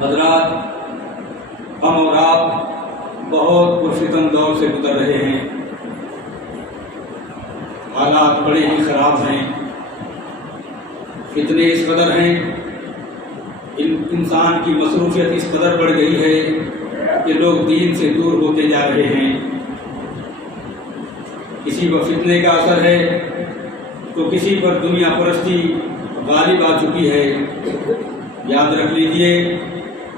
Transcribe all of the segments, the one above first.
حضرات، ہم اور آپ بہت پرفتن دور سے گزر رہے ہیں۔ حالات بڑے ہی خراب ہیں، فتنے اس قدر ہیں، انسان کی مصروفیت اس قدر بڑھ گئی ہے کہ لوگ دین سے دور ہوتے جا رہے ہیں۔ کسی پر فتنے کا اثر ہے تو کسی پر دنیا پرستی غالب آ چکی ہے۔ یاد رکھ لیجئے،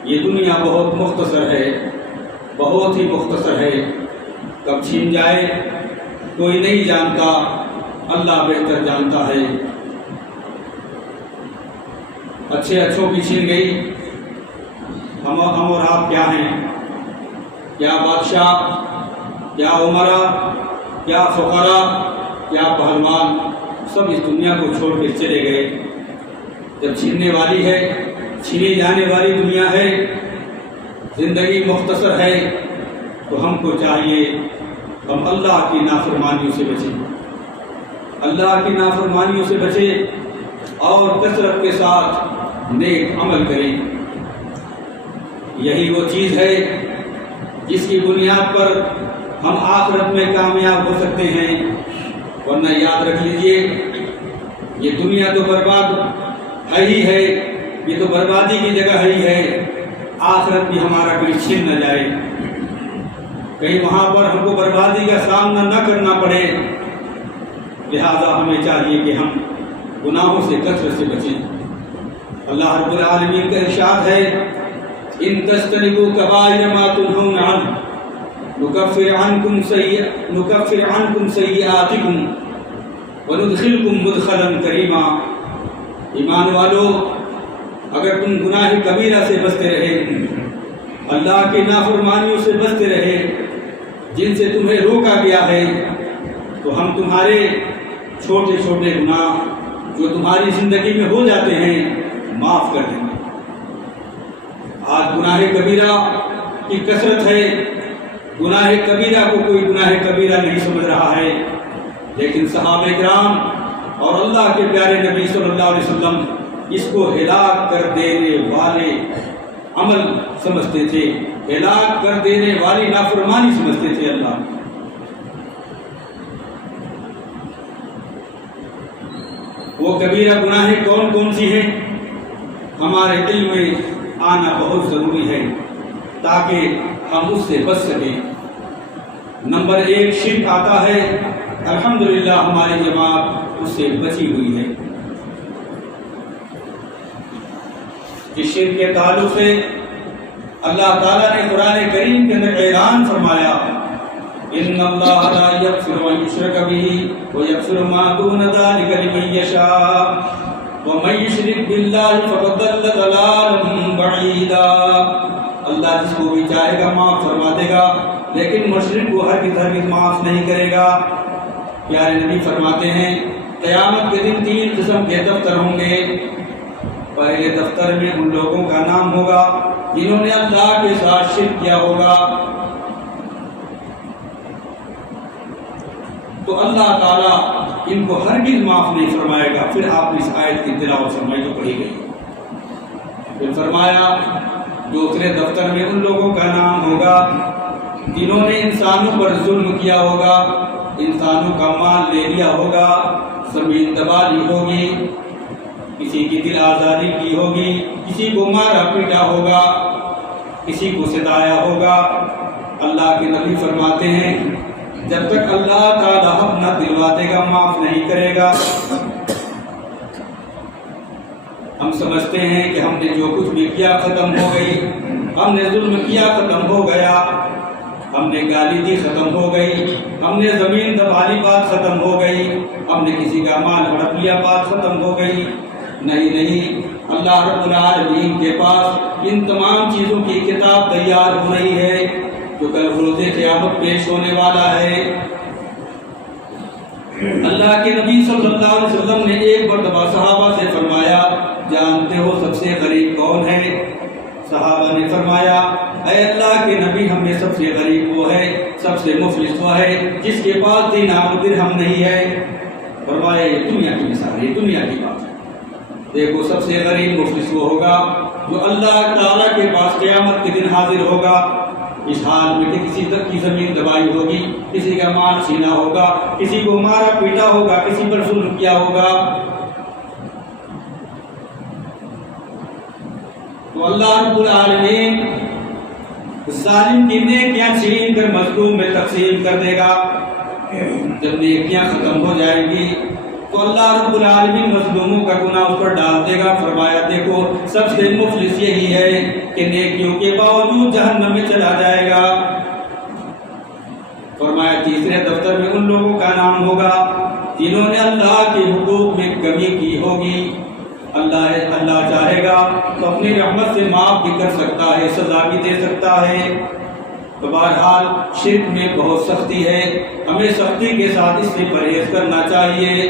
یہ دنیا بہت مختصر ہے، بہت ہی مختصر ہے، کب چھین جائے کوئی نہیں جانتا، اللہ بہتر جانتا ہے۔ اچھوں کی چھین گئی، ہم اور آپ کیا ہیں؟ کیا بادشاہ، کیا عمرا، کیا فقراء، کیا پہلوان، سب اس دنیا کو چھوڑ کے چلے گئے۔ جب چھیننے والی ہے، چھینی جانے والی دنیا ہے، زندگی مختصر ہے، تو ہم کو چاہیے ہم اللہ کی نافرمانیوں سے بچیں، اللہ کی نافرمانیوں سے بچیں اور کثرت کے ساتھ نیک عمل کریں۔ یہی وہ چیز ہے جس کی بنیاد پر ہم آخرت میں کامیاب ہو سکتے ہیں، ورنہ یاد رکھ لیجئے یہ دنیا تو برباد ہے ہی ہے، یہ تو بربادی کی جگہ ہی ہے۔ آخرت بھی ہمارا کوئی چھین نہ جائے، کہیں وہاں پر ہم کو بربادی کا سامنا نہ کرنا پڑے، لہذا ہمیں چاہیے کہ ہم گناہوں سے کثرت سے بچیں۔ اللہ رب العالمین کا ارشاد ہے، ان تجتنبوا کبائر ما تنہون عنہ نکفر عنکم سیئاتکم وندخلکم مدخلا کریما۔ ایمان والو، اگر تم گناہ کبیرہ سے بچتے رہے، اللہ کی نافرمانیوں سے بچتے رہے جن سے تمہیں روکا گیا ہے، تو ہم تمہارے چھوٹے چھوٹے گناہ جو تمہاری زندگی میں ہو جاتے ہیں معاف کر دیں گے۔ آج گناہ کبیرہ کی کثرت ہے، گناہ کبیرہ کو کوئی گناہ کبیرہ نہیں سمجھ رہا ہے، لیکن صحابہ کرام اور اللہ کے پیارے نبی صلی اللہ علیہ وسلم اس کو ہلاک کر دینے والے عمل سمجھتے تھے، ہلاک کر دینے والی نافرمانی سمجھتے تھے۔ اللہ وہ کبیرہ گناہ کون کون سی ہیں ہمارے دل میں آنا بہت ضروری ہے تاکہ ہم اس سے بچ سکیں۔ نمبر 1 شرک آتا ہے، الحمدللہ ہماری جماعت اس سے بچی ہوئی ہے۔ اس شرک کے تعلق سے اللہ تعالیٰ نے قرآن کریم کے اندر اعلان فرمایا، ان اللہ لا یغفر ان یشرک بہ ویغفر ما دون ذلک لمن یشاء ومن یشرک باللہ فقد ضل ضلالا بعیدا۔ اللہ جس کو بھی چاہے گا معاف فرما دے گا، لیکن مشرک کو ہرگز معاف نہیں کرے گا۔ پیارے نبی فرماتے ہیں قیامت کے دن 3 قسم کے دفتر ہوں گے۔ پہلے دفتر میں ان لوگوں کا نام ہوگا جنہوں نے اللہ کے ساتھ شرک کیا ہوگا، تو اللہ تعالیٰ ان کو ہرگز معاف نہیں فرمائے گا۔ پھر آپ نے اس آیت کی تلاوت فرمائی جو پڑھی گئی، پھر فرمایا دوسرے دفتر میں ان لوگوں کا نام ہوگا جنہوں نے انسانوں پر ظلم کیا ہوگا، انسانوں کا مال لے لیا ہوگا، زمین دبا لی ہوگی، کسی کی دل آزاری کی ہوگی، کسی کو مارا پیٹا ہوگا، کسی کو ستایا ہوگا۔ اللہ کے نبی فرماتے ہیں جب تک اللہ تعالیٰ اپنا دلوا دے گا معاف نہیں کرے گا۔ ہم سمجھتے ہیں کہ ہم نے جو کچھ بھی کیا ختم ہو گئی، ہم نے ظلم کیا ختم ہو گیا، ہم نے گالی دی ختم ہو گئی، ہم نے زمین دبالی بات ختم ہو گئی، ہم نے کسی کا مال ہڑپ لیا بات ختم ہو گئی۔ نہیں، اللہ رب العالمین کے پاس ان تمام چیزوں کی کتاب تیار ہو رہی ہے جو کل روز قیامت پیش ہونے والا ہے۔ اللہ کے نبی صلی اللہ علیہ وسلم نے ایک مرتبہ صحابہ سے فرمایا، جانتے ہو سب سے غریب کون ہے؟ صحابہ نے فرمایا، اے اللہ کے نبی ہم میں سب سے غریب وہ ہے، سب سے مفلس وہ ہے جس کے پاس دینار و درہم نہیں ہے۔ فرمایا یہ دنیا کی مثال ہے، یہ دنیا کی بات ہے۔ دیکھو سب سے غریب مفلس وہ ہوگا جو اللہ تعالیٰ کے پاس قیامت کے دن حاضر ہوگا اس حال میں کہ کسی تک کی زمین دبائی ہوگی، کسی کا مال چھینا ہوگا، کسی کو مارا پیٹا ہوگا، کسی پر ظلم کیا ہوگا، تو اللہ رب العالمین ظالم کی نیکیاں چھین کر مظلوم میں تقسیم کر دے گا۔ جب نیکیاں ختم ہو جائیں گی تو اللہ رب العالمین مظلوموں کا گناہ اس پر ڈال دے گا۔ فرمایا دیکھو سب سے مفلس یہی ہے کہ نیکیوں کے باوجود جہنم میں چلا جائے گا۔ فرمایا تیسرے دفتر میں ان لوگوں کا نام ہوگا جنہوں نے اللہ کے حقوق میں کمی کی ہوگی۔ اللہ چاہے گا تو اپنی رحمت سے معاف بھی کر سکتا ہے، سزا بھی دے سکتا ہے۔ تو بہرحال شرک میں بہت سختی ہے، ہمیں سختی کے ساتھ اس سے پرہیز کرنا چاہیے۔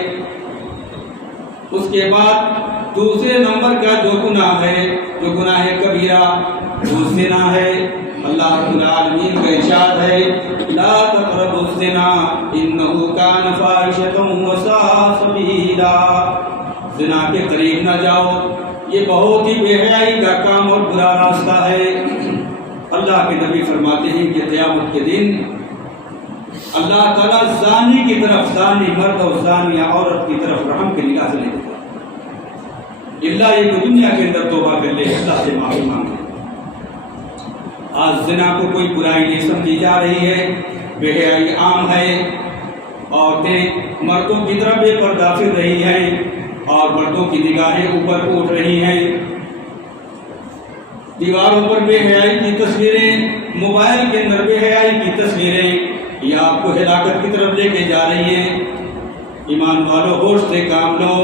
اس کے بعد دوسرے نمبر کا جو گناہ ہے، جو گناہ کبیرہ، وہ زنا ہے۔ اللہ رب العالمین کا ارشاد ہے لا تقربوا الزنا انه كان فاحشة وساء سبيلا، زنا کے قریب نہ جاؤ، یہ بہت ہی بے حیائی کا کام اور برا راستہ ہے۔ اللہ کے نبی فرماتے ہیں کہ قیامت کے دن اللہ تعالیٰ زانی کی طرف، زانی مرد اور زانیہ عورت کی طرف رحم کی نگاہ سے نہیں دیتا، اللہ یہ کہ دنیا کے اندر توبہ کر لے، اللہ سے معافی مانگے۔ آج زنا کو کوئی برائی نہیں سمجھی جا رہی ہے، بے حیائی عام ہے، عورتیں مردوں کی طرف بے پردہ پھر رہی ہیں اور مردوں کی نگاہیں اوپر اٹھ رہی ہیں۔ دیواروں پر بے حیائی کی تصویریں، موبائل کے اندر بے حیائی کی تصویریں، یہ آپ کو ہلاکت کی طرف لے کے جا رہی ہیں۔ ایمان والو ہوش سے کام لو،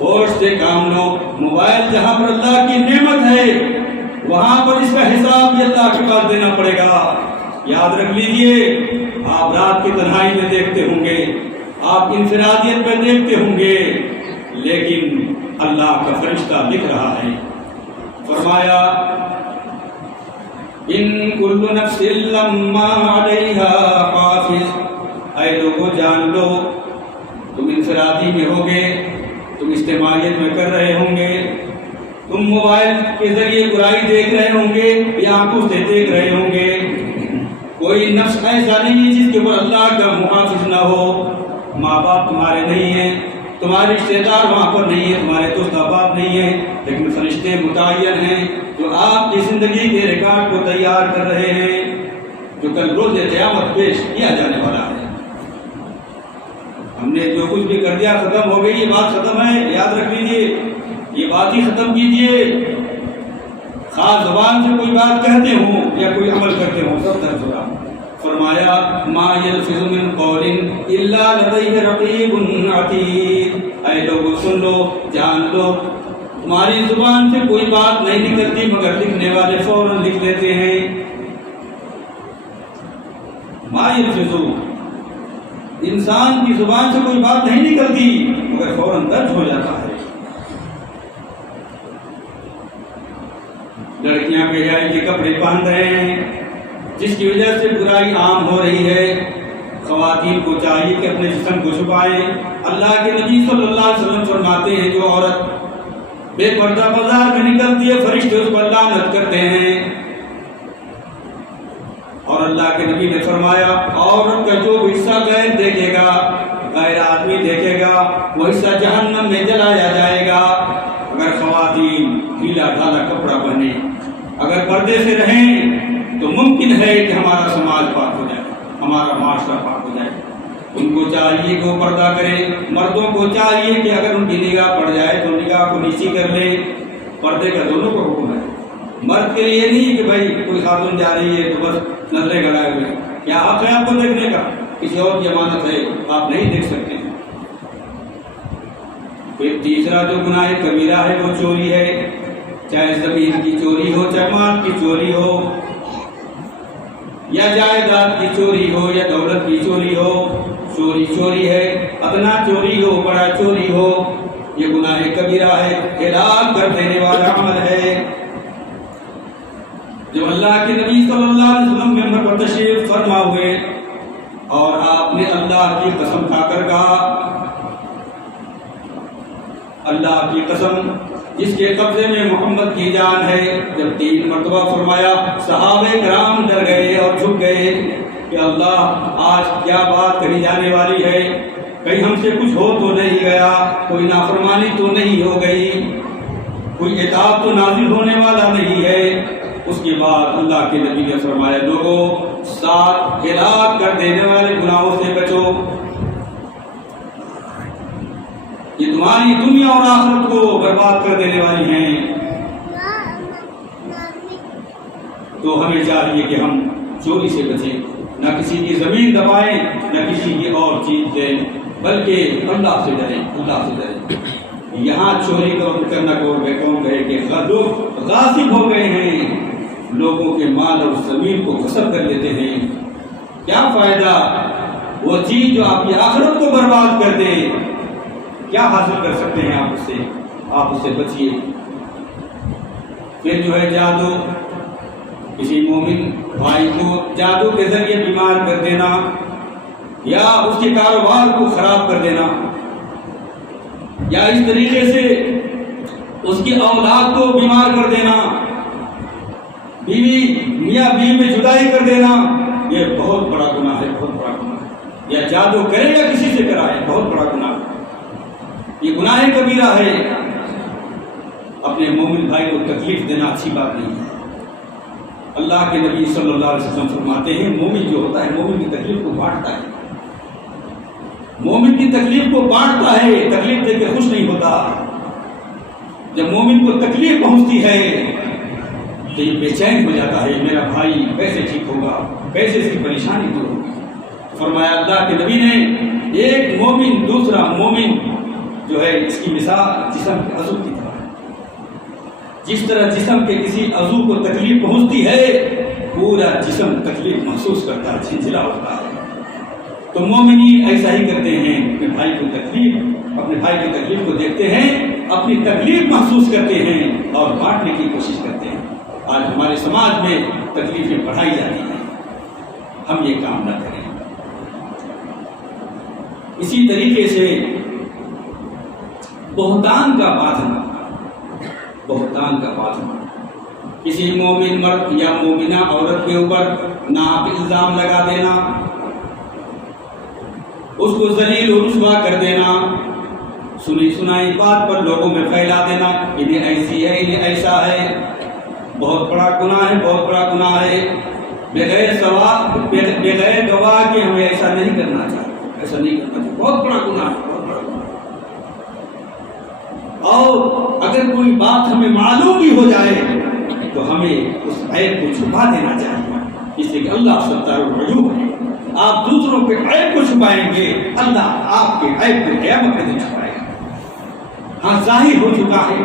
ہوش سے کام لو۔ موبائل جہاں پر اللہ کی نعمت ہے وہاں پر اس کا حساب بھی اللہ کے پاس دینا پڑے گا۔ یاد رکھ لیجئے، آپ رات کی تنہائی میں دیکھتے ہوں گے، آپ انفرادیت میں دیکھتے ہوں گے، لیکن اللہ کا فرشتہ لکھ رہا ہے۔ فرمایا ان کل نفس لما علیہا حافظ، اے لوگوں جان لو تم انفرادی میں ہوگے، تم اجتماعیت میں کر رہے ہوں گے، تم موبائل کے ذریعے برائی دیکھ رہے ہوں گے یا آنکھوں سے دیکھ رہے ہوں گے، کوئی نفس ایسا نہیں ہے جس کے اوپر اللہ کا محافظ نہ ہو۔ ماں باپ تمہارے نہیں ہیں، تمہارے رشتے دار وہاں پر نہیں ہیں، تمہارے دوست احباب نہیں ہیں، لیکن فرشتے متعین ہیں جو آپ کی زندگی کے ریکارڈ کو تیار کر رہے ہیں، جو کل روز قیامت پیش کیا جانے والا ہے۔ ہم نے جو کچھ بھی کر دیا ختم ہو گئی، یہ بات ختم ہے، یاد رکھ لیجیے، یہ بات ہی ختم کیجیے۔ خاص زبان سے کوئی بات کہتے ہوں یا کوئی عمل کرتے ہوں، سب درج ہوگا۔ فرمایا ما یلفظ من قول الا لدیہ رقیب عتید، اے لوگوں سن لو، جان لو، تمہاری زبان سے کوئی بات نہیں نکلتی مگر لکھنے والے فوراً لکھ لیتے ہیں۔ ما یلفظ، انسان کی زبان سے کوئی بات نہیں نکلتی مگر فوراً درج ہو جاتا ہے۔ لڑکیاں بے حیائی کے کپڑے پہن رہے ہیں جس کی وجہ سے برائی عام ہو رہی ہے۔ خواتین کو چاہیے کہ اپنے جسم کو چھپائیں۔ اللہ کے نبی صلی اللہ علیہ وسلم فرماتے ہیں جو عورت بے پردہ بازار میں نکلتی ہے فرشتے اس پر لعنت کرتے ہیں، اور اللہ کے نبی نے فرمایا عورت کا جو حصہ غیر دیکھے گا، غیر آدمی دیکھے گا، وہ حصہ جہنم میں جلایا جائے گا۔ اگر خواتین ڈھیلا ڈھالا کپڑا پہنے، اگر پردے سے رہیں تو ممکن ہے کہ ہمارا سماج پاک ہو جائے، ہمارا معاشرہ پاک ہو جائے۔ ان کو چاہیے کہ وہ پردہ کریں، مردوں کو چاہیے کہ اگر ان کی نگاہ پڑ جائے تو نگاہ کو نیچی کر لیں۔ پردے کا دونوں کو حکم ہے، مرد کے لیے نہیں کہ بھائی کوئی خاتون جا رہی ہے تو بس نظریں گڑائے ہوئے، کیا حق ہے آپ کو دیکھنے کا؟ کسی اور کی امانت ہے، آپ نہیں دیکھ سکتے۔ پھر تیسرا جو گناہ کبیرہ ہے وہ چوری ہے، چاہے زمین کی چوری ہو، چاہے مال کی چوری ہو، یا جائیداد کی چوری ہو، یا دولت کی چوری ہو۔ چوری چوری ہے، ادنا چوری ہو، بڑا چوری ہو، یہ گناہ کبیرہ ہے، ہلاک کر دینے والا عمل ہے۔ جب اللہ کے نبی صلی اللہ علیہ وسلم منبر پر تشریف فرما ہوئے اور آپ نے اللہ کی قسم کھا کر کہا، اللہ کی قسم جس کے قبضے میں محمد کی جان ہے. جب 3 مرتبہ فرمایا صحابہ کرام ڈر گئے اور جھک گئے کہ اللہ آج کیا بات کہی جانے والی ہے, کہیں ہم سے کچھ ہو تو نہیں گیا, کوئی نافرمانی تو نہیں ہو گئی, کوئی عذاب تو نازل ہونے والا نہیں ہے. اس کے بعد اللہ کے نبی نے فرمایا لوگوں 7 ہلاک کر دینے والے گناہوں سے بچو, یہ تمہاری دنیا اور آخرت کو برباد کر دینے والی ہیں. تو ہمیں چاہیے کہ ہم چوری سے بچیں, نہ کسی کی زمین دبائیں, نہ کسی کی اور چیز دیں, بلکہ اللہ سے ڈریں, اللہ سے ڈریں. یہاں چوری کرنا کون کہے کہ لوگ غاصب ہو گئے ہیں, لوگوں کے مال اور زمین کو غصب کر لیتے ہیں. کیا فائدہ وہ چیز جو آپ کی آخرت کو برباد کر دے, کیا حاصل کر سکتے ہیں آپ اس سے؟ آپ اس سے بچیے. پھر جو ہے جادو, کسی مومن بھائی کو جادو کے ذریعے بیمار کر دینا یا اس کے کاروبار کو خراب کر دینا, یا اس طریقے سے اس کی اولاد کو بیمار کر دینا, میاں بیوی میں جدائی کر دینا, یہ بہت بڑا گناہ ہے, بہت بڑا گناہ ہے. یا جادو کرے یا کسی سے کرائے, بہت بڑا گناہ ہے, یہ گناہ کبیرہ ہے. اپنے مومن بھائی کو تکلیف دینا اچھی بات نہیں ہے. اللہ کے نبی صلی اللہ علیہ وسلم فرماتے ہیں مومن جو ہوتا ہے مومن کی تکلیف کو بانٹتا ہے, مومن کی تکلیف کو بانٹتا ہے, تکلیف دے کے خوش نہیں ہوتا. جب مومن کو تکلیف پہنچتی ہے تو یہ بے چین ہو جاتا ہے, میرا بھائی کیسے ٹھیک ہوگا, کیسے اس کی پریشانی دور ہوگی. فرمایا اللہ کے نبی نے ایک مومن دوسرا مومن جو ہے اس کی مثال جسم کے عضو کی طرح ہے. جس طرح جسم کے کسی عضو کو تکلیف پہنچتی ہے پورا جسم تکلیف محسوس کرتا ہے, جھنجھلا ہوتا ہے. تو مومنین ایسا ہی کرتے ہیں, اپنے بھائی کو تکلیف کو دیکھتے ہیں, اپنی تکلیف محسوس کرتے ہیں اور بانٹنے کی کوشش کرتے ہیں. آج ہمارے سماج میں تکلیفیں بڑھائی جا رہی ہیں, ہم یہ کام نہ کریں. اسی طریقے سے بہتان کا باندھنا, کسی مومن مرد یا مومنہ عورت کے اوپر ناحق الزام لگا دینا, اس کو ذلیل و رسوا کر دینا, سنی سنائی بات پر لوگوں میں پھیلا دینا, انہیں ایسی ہے انہیں ایسا ہے, بہت بڑا گناہ ہے, بہت بڑا گناہ ہے. بغیر گواہ کے ہمیں ایسا نہیں کرنا چاہیے, ایسا نہیں کرنا چاہیے, بہت بڑا گناہ ہے, بہت بڑا گناہ. اور اگر کوئی بات ہمیں معلوم بھی ہو جائے تو ہمیں اس عیب کو چھپا دینا چاہیے, اس لیے کہ اللہ ستار العیوب ہے. آپ دوسروں کے عیب کو چھپائیں گے, اللہ آپ کے عیب کو قیامت کے دن چھپائے گا. ہاں ظاہر ہو چکا ہے,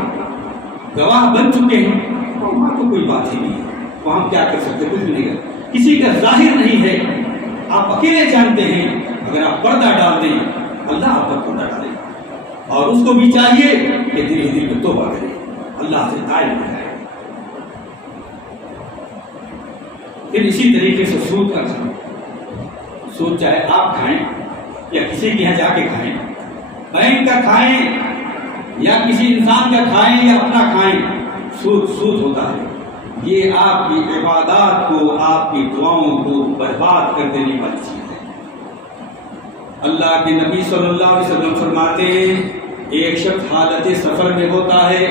گواہ بن چکے ہیں, وہاں تو کوئی بات ہی نہیں ہے, وہاں کیا کر سکتے, کچھ بھی نہیں کر. کسی کا ظاہر نہیں ہے, آپ اکیلے جانتے ہیں. اگر آپ پردہ ڈال دیں اللہ آپ پر پردہ ڈالے گا, اور اس کو بھی چاہیے کہ دھیرے دھیرے توبہ کرے, اللہ سے طائب ہو جائے. پھر اسی طریقے سے سود کا کھانا, سود چاہے آپ کھائیں یا کسی کے یہاں جا کے کھائیں, بینک کا کھائیں یا کسی انسان کا کھائیں یا اپنا کھائیں, سود ہوتا ہے. یہ آپ کی عبادات کو, آپ کی دعاؤں کو برباد کر دینے والی چیز ہے. اللہ کے نبی صلی اللہ علیہ وسلم فرماتے ہیں ایک شخص حالت سفر میں ہوتا ہے,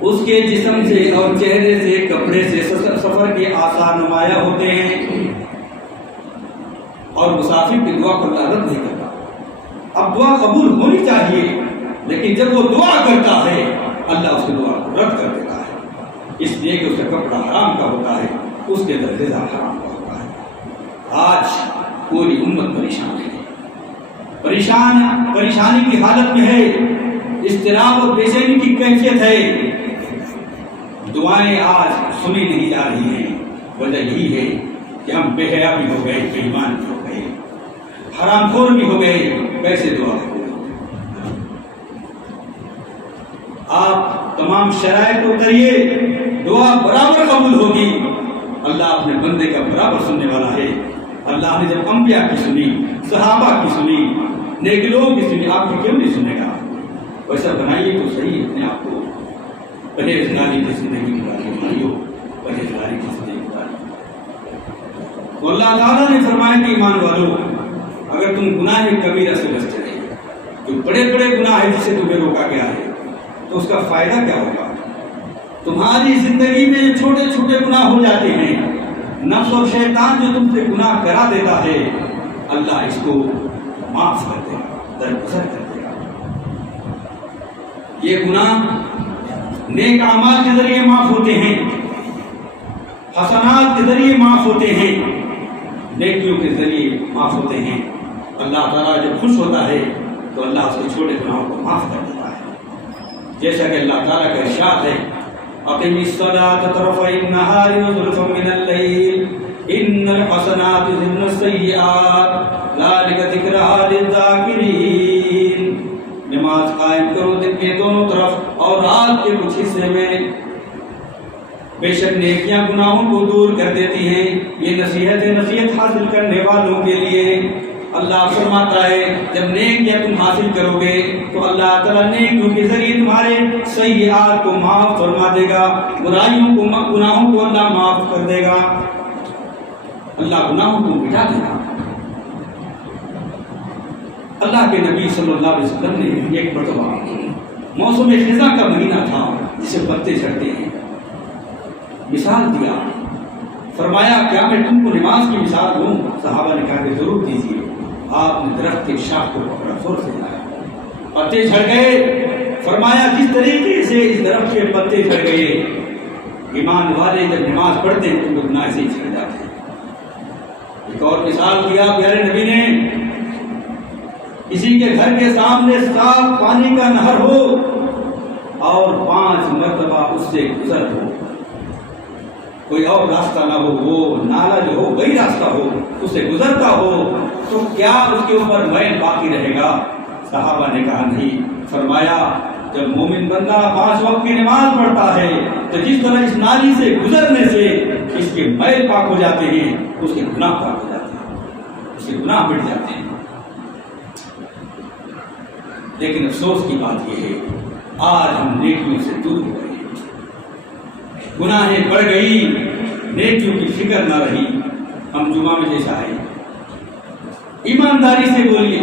اس کے جسم سے اور چہرے سے کپڑے سے سفر کے آثار نمایاں ہوتے ہیں, اور مسافر کی دعا کو اللہ رد نہیں کرتا. اب دعا قبول ہونی چاہیے, لیکن جب وہ دعا کرتا ہے اللہ اس کی دعا کو رد کر دیتا ہے, اس لیے کہ اس کا کپڑا حرام کا ہوتا ہے, اس کے اندر غذا حرام کا ہوتا ہے. آج پوری امت پریشان ہے, پریشانی کی حالت میں ہے, اضطراب اور بے چینی کی کیفیت ہے. دعائیں آج سنی نہیں جا رہی ہیں. وجہ یہی ہے کہ ہم بے حیا بھی ہو گئے, بے ایمان بھی ہو گئے, حرام خور بھی ہو گئے. کیسے دعا کریں؟ آپ تمام شرائط کو کریے, دعا برابر قبول ہوگی. اللہ اپنے بندے کا برابر سننے والا ہے. اللہ نے جب انبیاء کی سنی, صحابہ کی سنی, نیک لوگوں کی سنی, آپ کی کیوں نہیں سنے گا؟ ویسا بنائیے تو صحیح اپنے آپ کو. پرہیزگاری کی زندگی گزارو بھائیو، پرہیزگاری کی زندگی گزارو۔ تو اللہ تعالیٰ نے فرمایا کہ ایمان والو، اگر تم گناہ کبیرہ سے بچتے رہے، جو بڑے بڑے گناہ ہیں جسے تمہیں روکا گیا ہے، تو اس کا فائدہ کیا ہوگا؟ تمہاری زندگی میں جو چھوٹے چھوٹے گناہ ہو جاتے ہیں، نفس اور شیطان جو تم سے گناہ کرا دیتا ہے، اللہ اس کو معاف کر دے گا، درگزر کر دے گا۔ یہ گناہ نیک اعمال کے ذریعے معاف ہوتے ہیں، حسنات کے ذریعے معاف ہوتے ہیں، نیکیوں کے ذریعے معاف ہوتے ہیں۔ اللہ تعالیٰ جب خوش ہوتا ہے تو اللہ اس کے چھوٹے گناہوں کو معاف کر دیتا ہے، جیسا کہ اللہ تعالیٰ کا ارشاد ہے، اقم الصلاة طرفی النہار وزلفا من اللیل ان الحسنات یذہبن السیئات ذلک ذکرہا للذاکرین۔ نماز قائم کرو دن کے دونوں طرف اور رات کے کچھ حصے میں، بے شک نیکیاں گناہوں کو دور کر دیتی ہیں، یہ نصیحت حاصل کرنے والوں کے لیے۔ اللہ فرماتا ہے جب نیکیاں تم حاصل کرو گے تو اللہ تعالیٰ نیکیوں کے ذریعے تمہارے سیئات کو معاف فرما دے گا، برائیوں کو گناہوں کو اللہ معاف کر دے گا، اللہ گناہوں کو مٹا دے گا۔ اللہ کے نبی صلی اللہ علیہ وسلم نے ایک مرتبہ موسم خزاں کا مہینہ تھا جسے پتے جھڑتے ہیں، مثال دیا، فرمایا کیا میں تم کو نماز کی مثال دوں؟ صحابہ نے کہا کہ ضرور دیجیے۔ آپ نے درخت کی شاخ کو پکڑا، زور سے لایا، پتے جھڑ گئے۔ فرمایا جس طریقے سے اس درخت کے پتے جھڑ گئے، ایمان والے جب نماز پڑھتے ہیں تو گناہ سے جھڑ جاتے ہیں۔ ایک اور مثال دیا پیارے نبی نے، کسی کے گھر کے سامنے صاف پانی کا نہر ہو اور 5 مرتبہ اس سے گزر ہو، کوئی اور راستہ نہ ہو، وہ نالا جو ہو وہی راستہ ہو، اس سے گزرتا ہو، تو کیا اس کے اوپر میل باقی رہے گا؟ صحابہ نے کہا نہیں۔ فرمایا جب مومن بندہ 5 وقت کی نماز پڑھتا ہے تو جس طرح اس نالی سے گزرنے سے اس کے میل پاک ہو جاتے ہیں، اس کے گناہ پاک ہو جاتے ہیں، اس کے گناہ مٹ جاتے ہیں۔ لیکن افسوس کی بات یہ ہے آج ہم نیکیوں سے دور ہو گئے، گناہیں بڑھ گئی، نیکیوں کی فکر نہ رہی۔ ہم جمعہ میں جیسا ہے، ایمانداری سے بولیے،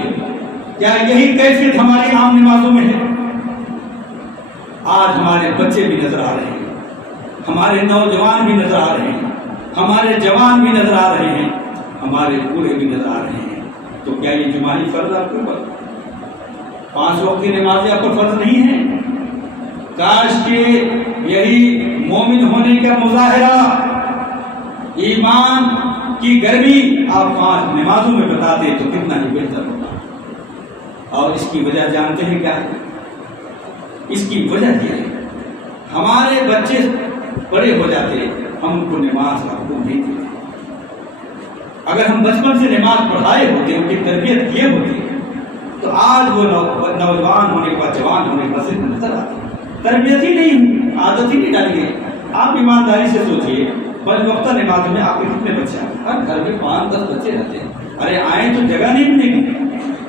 کیا یہی کیفیت ہماری عام نمازوں میں ہے؟ آج ہمارے بچے بھی نظر آ رہے ہیں، ہمارے نوجوان بھی نظر آ رہے ہیں، ہمارے جوان بھی نظر آ رہے ہیں، ہمارے بوڑھے بھی نظر آ رہے ہیں۔ تو کیا یہ جمعی فرض آپ کے اوپر؟ 5 وقت کی نمازیں آپ پر فرض نہیں ہیں؟ کاش کہ یہی مومن ہونے کا مظاہرہ، ایمان کی گرمی آپ 5 نمازوں میں بتاتے تو کتنا ہی بہتر ہوتا۔ اور اس کی وجہ جانتے ہیں کیا ہے؟ اس کی وجہ یہ ہے ہمارے بچے بڑے ہو جاتے، ہم ان کو نماز کا حکم نہیں دیتے۔ اگر ہم بچپن سے نماز پڑھائے ہوتے، ان کی تربیت کیے ہوتے، تو آج وہ نوجوان ہونے کے بعد جوان ہونے کے بعد صرف نظر آتے۔ تربیت ہی نہیں، عادت ہی نہیں ڈالی گئی۔ آپ ایمانداری سے سوچئے، 5 وقتہ نماز میں آپ کے کتنے بچے ہیں؟ ہر گھر میں 5-10 بچے رہتے ہیں۔ ارے آئیں تو جگہ نہیں ملے گی۔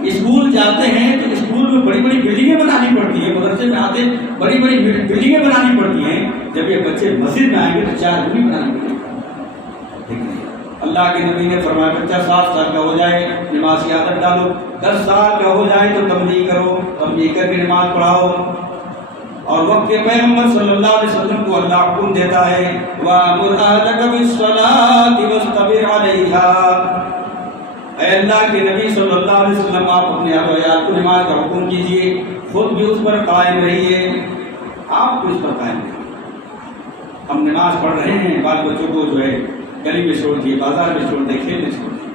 اسکول جاتے ہیں تو اسکول میں بڑی بڑی بلڈنگیں بنانی پڑتی ہیں، مدرسے میں آتے بڑی بڑی بلڈنگیں بنانی پڑتی ہیں۔ جب یہ بچے مسجد میں آئیں گے تو 4 گنی بنانی پڑتی ہے۔ اللہ کے نبی نے فرمایا بچہ 7 سال کا ہو جائے نماز کی عادت ڈالو، 10 سال کا ہو جائے تو تبلیغ کرو، تبلیغ کر کے نماز پڑھاؤ۔ اور وقت کے پیغمبر صلی اللہ علیہ وسلم کو اللہ حکم دیتا ہے وَأْمُرْ أَهْلَكَ بِالصَّلَاةِ وَاصْطَبِرْ عَلَيْهَا۔ اے اللہ کے نبی صلی اللہ علیہ وسلم، آپ اپنے اہل و عیال کو نماز کا حکم کیجیے، خود بھی اس پر قائم رہیے، آپ بھی اس پر قائم رہیے۔ ہم نماز پڑھ رہے ہیں، بال بچوں کو جو ہے گلی میں چھوڑ دیے، بازار میں چھوڑ دیے، کھیل میں چھوڑ دیے،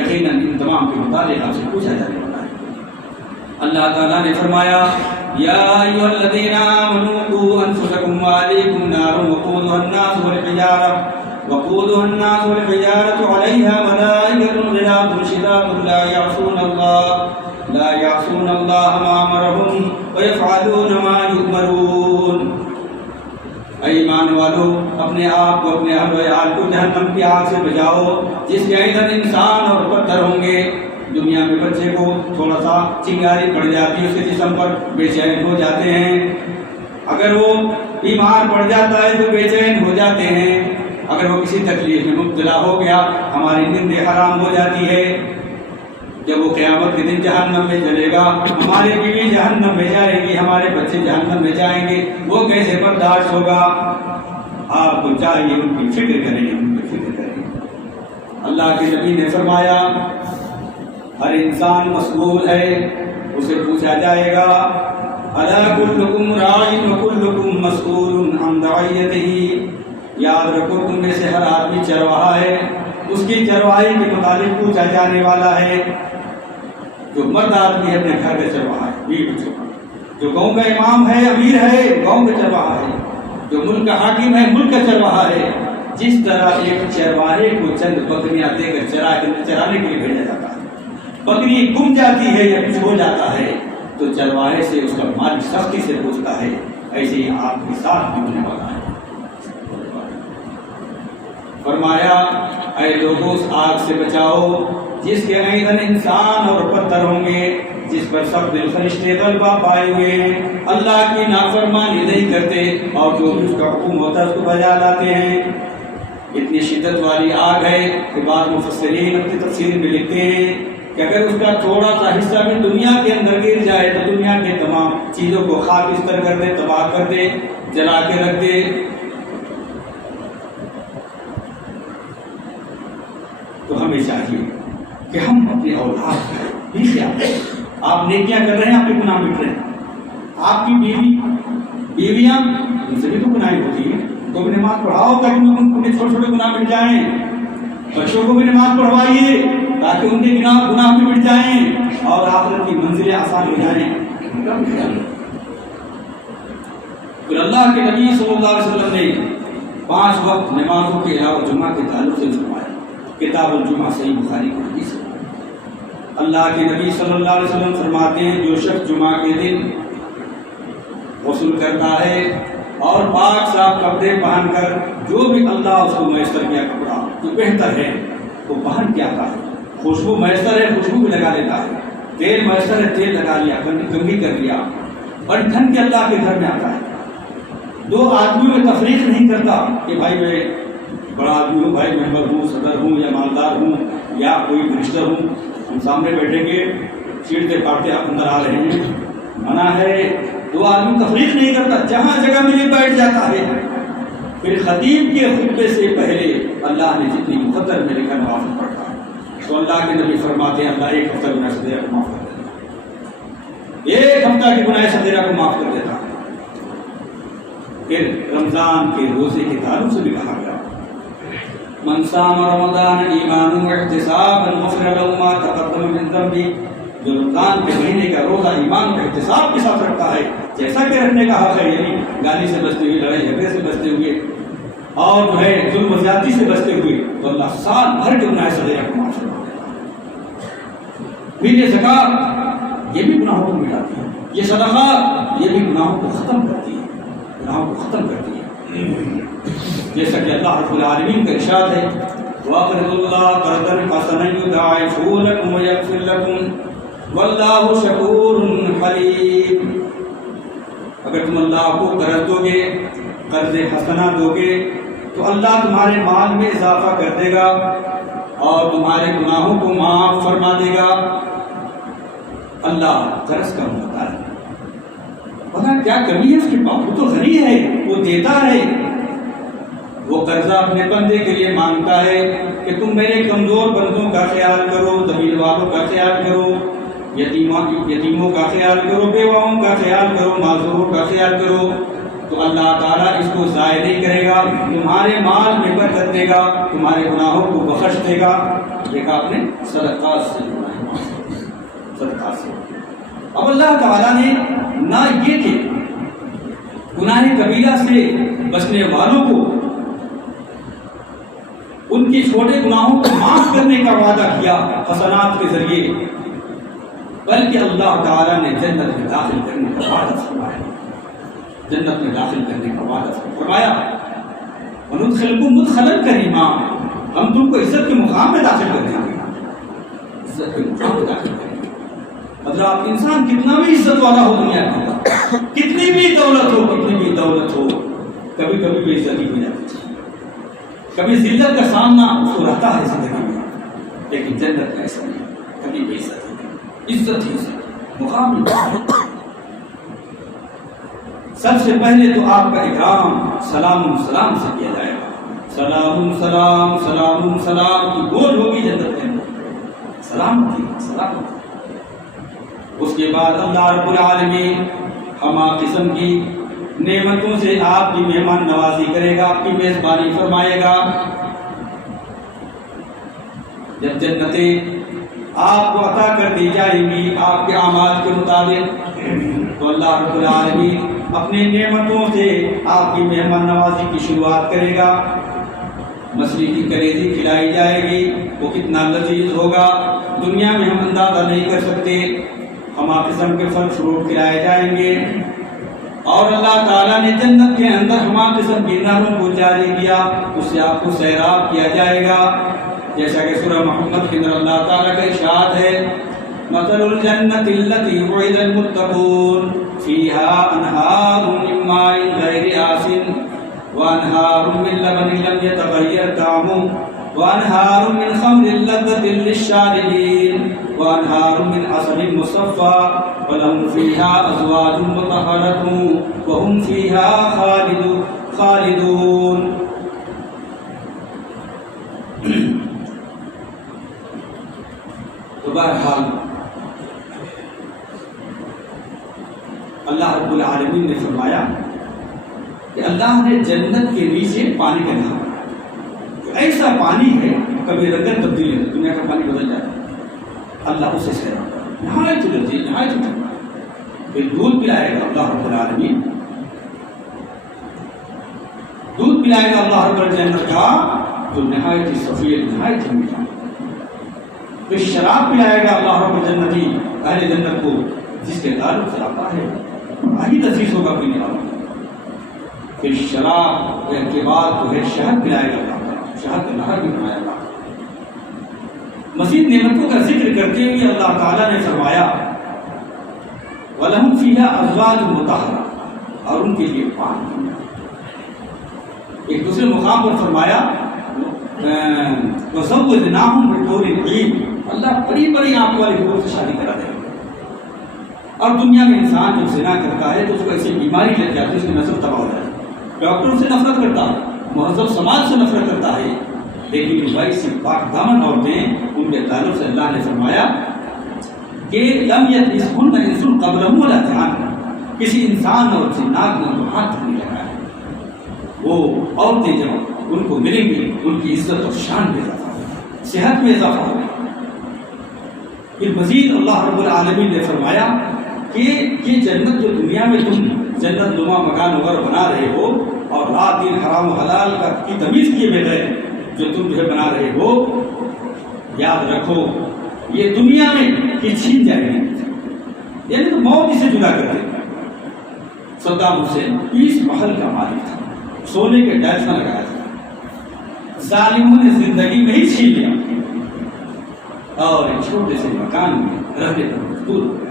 یقیناً ان تمام کے متعلق آپ سے پوچھا جانے والا ہے۔ اللہ تعالیٰ نے فرمایا یا ایھا الذین آمنوا قوا انفسکم وأہلیکم نارا وقودها الناس والحجارة علیہا ملائکۃ غلاظ شداد لا یعصون اللہ ما امرهم ویفعلون ما یؤمرون۔ اے ایمان والو، اپنے آپ کو، اپنے اہل و عیال کو جہنم کی آگ سے بچاؤ جس کے ایندھن انسان اور پتھر ہوں گے۔ دنیا میں بچے کو تھوڑا سا چنگاری پڑ جاتی ہے، اس کے جسم پر بے چین ہو جاتے ہیں، اگر وہ بیمار پڑ جاتا ہے تو بے چین ہو جاتے ہیں، اگر وہ کسی تکلیف میں مبتلا ہو گیا ہماری نیند حرام ہو جاتی ہے۔ جب وہ قیامت کے دن جہنم میں چلے گا، ہماری بیوی جہنم میں جائے گی، ہمارے بچے جہنم میں جائیں گے، وہ کیسے برداشت ہوگا؟ آپ کو چاہیے ان کی فکر کریں، ان کی فکر کریں۔ اللہ کے نبی نے فرمایا ہر انسان مسئول ہے، اسے پوچھا جائے گا الا کلکم راع وکلکم مسئول عن رعیتہ، یاد رکھو تم میں سے ہر آدمی چرواہا ہے، اس کی چرواہی کے متعلق پوچھا جانے والا ہے۔ جو مرد آدمی ہے اپنے گھر کا چرواہا ہے، بیوی چرواہا، جو گاؤں کا امام ہے، امیر ہے، گاؤں کا چرواہا ہے، جو ملک کا حاکم ہے، ملک کا چرواہا ہے۔ جس طرح ایک چرواہے کو چند بکریاں دے کر چرانے کے لیے بھیجا جاتا ہے، بکری گم جاتی ہے یا کچھ ہو جاتا ہے تو چرواہے سے اس کا مالک سختی سے پوچھتا ہے، ایسے ہی آپ کے ساتھ بھی ہونے والا ہے۔ فرمایا اے لوگوں اس آگ سے بچاؤ جس کے ایندھن انسان اور پتھر ہوں گے، جس پر سب دل فرشتے غلبہ پائے ہوئے ہیں، اللہ کی نافرمانی نہیں کرتے اور جو بھی اس کا حکم ہوتا ہے اس کو بجا لاتے ہیں۔ اتنی شدت والی آگ ہے کہ بعض مفسرین اپنی تفسیر میں لکھتے ہیں کہ اگر اس کا تھوڑا سا حصہ بھی دنیا کے اندر گر جائے تو دنیا کے تمام چیزوں کو خاکستر کر دے، تباہ کر دے، جلا کے رکھ دے۔ تو ہمیں چاہیے کہ ہم اپنے اولاد بھی خیال کریں۔ آپ نیکیاں کر رہے ہیں، آپ کے گناہ مٹ رہے ہیں۔ آپ کی بیویاں ان سے بھی تو گناہ ہوتی ہیں، تو بھی نماز پڑھاؤ تاکہ ان کے چھوٹے چھوٹے گناہ مٹ جائیں۔ بچوں کو بھی نماز پڑھوائیے تاکہ ان کے گناہ بھی مٹ جائیں اور آخرت کی منزلیں آسان ہو جائیں۔ پھر اللہ کے نبی صلی اللہ علیہ وسلم نے 5 وقت نمازوں کے علاوہ جمعہ کے تعلق سے فرمایا، کتاب الجمعہ صحیح بخاری کی حدیث ہے۔ اللہ کے نبی صلی اللہ علیہ وسلم فرماتے ہیں جو شخص جمعہ کے دن غسل کرتا ہے اور پاک صاف کپڑے پہن کر، جو بھی اللہ اس کو میسر کیا کپڑا جو بہتر ہے وہ پہن کے آتا ہے، خوشبو میسر ہے خوشبو بھی لگا لیتا ہے، تیل میسر ہے تیل لگا لیا، کنگھی کر لیا، اور ڈھنگ کے اللہ کے گھر میں آتا ہے۔ 2 آدمیوں میں تفریق نہیں کرتا کہ بھائی میں بڑا آدمی ہوں، بھائی ممبر ہوں، صدر ہوں یا مالدار ہوں یا کوئی منسٹر ہوں، ہم سامنے بیٹھیں گے چیڑتے پاڑتے آپ اندر آ رہے ہیں، منع ہے۔ 2 آدمی تفریق نہیں کرتا، جہاں جگہ ملے بیٹھ جاتا ہے۔ پھر خطیب کے خطبے سے پہلے اللہ نے جتنی مقدر میں لکھا نوافل پڑھتا ہے تو اللہ کے نبی فرماتے ہیں اللہ 1 ہفتہ گناہ صغیرہ کو معاف کر دیتا ہے، 1 ہفتہ کے گناہ صغیرہ کو معاف کر دیتا ہے۔ پھر رمضان کے روزے کے تعلق سے بھی کہا گیا من صام رمضان ایمانا واحتسابا غفر له ما تقدم من ذنبه، جو رمضان کے مہینے کا روزہ ایمان کا احتساب کے ساتھ رکھتا ہے، جیسا کہ رکھنے کا حق ہے، یعنی گالی سے بچتے ہوئے، لڑائی جھگڑے سے بچتے ہوئے اور جو ہے ظلم و زیادتی سے بچتے ہوئے، تو اللہ سال بھر کے گناہ صغیرہ کو معاف کر دیتا ہے۔ پھر یہ زکات یہ بھی گناہوں کو مٹاتی ہے، یہ صدقہ یہ بھی گناہوں کو ختم کرتی ہے، گناہوں کو ختم کرتی ہے۔ جیسا کہ اللہ رب العالمین کا ارشاد ہے وَأَقْرِضُوا اللَّهَ قَرْضًا حَسَنًا يُضَاعِفْهُ لَكُمْ وَيَغْفِرْ لَكُمْ وَاللَّهُ شَكُورٌ حَلِيمٌ۔ اگر تم اللہ کو قرض دو گے، قرض حسنہ دو گے تو اللہ تمہارے مال میں اضافہ کر دے گا اور تمہارے گناہوں کو معاف فرما دے گا۔ اللہ قرض کا ہوتا ہے، پتہ کیا کمی ہے اس کے پاس، وہ تو غنی ہے، وہ دیتا ہے۔ وہ قرضہ اپنے بندے کے لیے مانگتا ہے کہ تم میرے کمزور بندوں کا خیال کرو، ذلیل والوں کا خیال کرو، یتیموں کا خیال کرو، بیواؤں کا خیال کرو، معذوروں کا خیال کرو، تو اللہ تعالیٰ اس کو ضائع نہیں کرے گا، تمہارے مال میں برکت دے گا، تمہارے گناہوں کو بخش دے گا۔ دیکھا آپ نے صدقات سے جڑا ہے، صدقات سے۔ اب اللہ تعالیٰ نے نہ یہ کہ گناہ کبیرہ سے بچنے والوں کو ان کے چھوٹے گناہوں کو معاف کرنے کا وعدہ کیا حسنات کے ذریعے، بلکہ اللہ تعالیٰ نے جنت میں داخل کرنے کا وعدہ فرمایا، جنت میں داخل کرنے کا وعدہ فرمایا وَنُدْخِلْكُمْ مُدْخَلًا كَرِيمًا، ہم تم کو عزت کے مقام میں داخل کر دیں گے، عزت کے مقام میں داخل کریں گے۔ حضرات انسان کتنا بھی عزت والا ہو دنیا کا، کتنی بھی دولت ہو، کتنی بھی دولت ہو، کبھی کبھی بے عزتی ہو جاتی ہے، کبھی ذلت کا سامنا اس کو رہتا ہے زندگی میں، لیکن جنت کا ایسا نہیں، کبھی بے عزتی نہیں، عزت ہی عزت، مقام ہی۔ سب سے پہلے تو آپ کا اکرام سلام سلام سے کیا جائے گا، سلام سلام سلام سلام کی گول ہوگی جنت کے اندر، سلامتی سلامتی۔ اس کے بعد اللہ رب العالمین ہما قسم کی نعمتوں سے آپ کی مہمان نوازی کرے گا، آپ کی میزبانی فرمائے گا۔ جب جنتیں آپ کو عطا کر دی جائیں گی آپ کے اعمال کے مطابق، تو اللہ رب العالمین اپنے نعمتوں سے آپ کی مہمان نوازی کی شروعات کرے گا۔ مچھلی کی کلیجی کھلائی جائے گی، وہ کتنا لذیذ ہوگا دنیا میں ہم اندازہ نہیں کر سکتے۔ ہما قسم کے پھل فروٹ کھلائے جائیں گے، اور اللہ تعالیٰ نے جنت کے اندر ہما قسم کی نہروں کو جاری کیا، اس سے آپ کو سیراب کیا جائے گا، جیسا کہ سورہ محمد کے اندر اللہ تعالیٰ کا ارشاد ہے، مثل الجنۃ التي وعد المتقون فيها انہار من ماء غیر آسن وانہار من لبن لم يتغیر طعمه وانہار من خمر لذۃ للشاربین وانہار من عسل مصفى ولهم فيها ازواج مطهرة وهم فيها خالدون۔ تو بہرحال اللہ رب العالمین نے فرمایا کہ اللہ نے جنت کے نیچے پانی کا نہر بنایا، ایسا پانی ہے کبھی رنگت تبدیل ہے، دنیا کا پانی بدل جاتا ہے، اللہ اسے سیراب نہایت لذیذ نہایت ٹھنڈا۔ پھر دودھ پلائے گا اللہ رب العالمین، دودھ پلائے گا اللہ رب الجنت کا جو نہایت ہی سفید نہایت ہی میٹھا۔ پھر شراب پلائے گا اللہ رب الجنتی اہل جنت کو، جس کے تعلق سے آتا ہے بڑا ہی لذیذ ہوگا پینے والوں کو۔ پھر شراب کے بعد جو ہے شہد پلائے گا اللہ تعالیٰ، شہد کا نہر بھی بنایا گا۔ مزید نعمتوں کا ذکر کرتے ہوئے اللہ تعالیٰ نے فرمایا وَلَهُمْ فِيهَا أَزْوَاجٌ مُطَهَّرَةٌ، اور ان کے لیے پاک۔ ایک دوسرے مقام پر فرمایا وَزَوَّجْنَاهُم بِحُورٍ عِينٍ، اللہ بڑی بڑی آنکھ والی حور سے شادی کرا دے گا۔ اور دنیا میں انسان جب زنا کرتا ہے تو اس کو ایسی بیماری لگ جاتی ہے، اس کی نسل تباہ ہو جاتی ہے، ڈاکٹر سے نفرت کرتا ہے، مہذب سماج سے نفرت کرتا ہے، لیکن ایسی پاک دامن عورتیں ان کے تعلق سے اللہ نے فرمایا کہ لم یطمثہن انس قبلہم ولا جان، کسی انسان اور جنات نے ان کو ہاتھ نہیں لگایا۔ وہ عورتیں جب ان کو ملیں گی ان کی عزت اور شان میں اضافہ ہوگا، صحت میں اضافہ ہوگا۔ پھر مزید اللہ رب العالمین نے فرمایا کہ یہ جنت جو دنیا میں تم جنت نما مکان وغیرہ بنا رہے ہو اور رات دن حرام و حلال کی تمیز کیے بغیر جو تم جو ہے بنا رہے ہو، یاد رکھو یہ دنیا میں یہ چھین جائے گی، یعنی تو موت اسے جدا کر دے گا۔ صدام حسین 20 محل کا مالک تھا، سونے کے ڈیلسا لگایا تھا، ظالموں نے زندگی میں ہی چھین لیا اور ایک چھوٹے سے مکان میں رہنے پر مجبور ہو گیا۔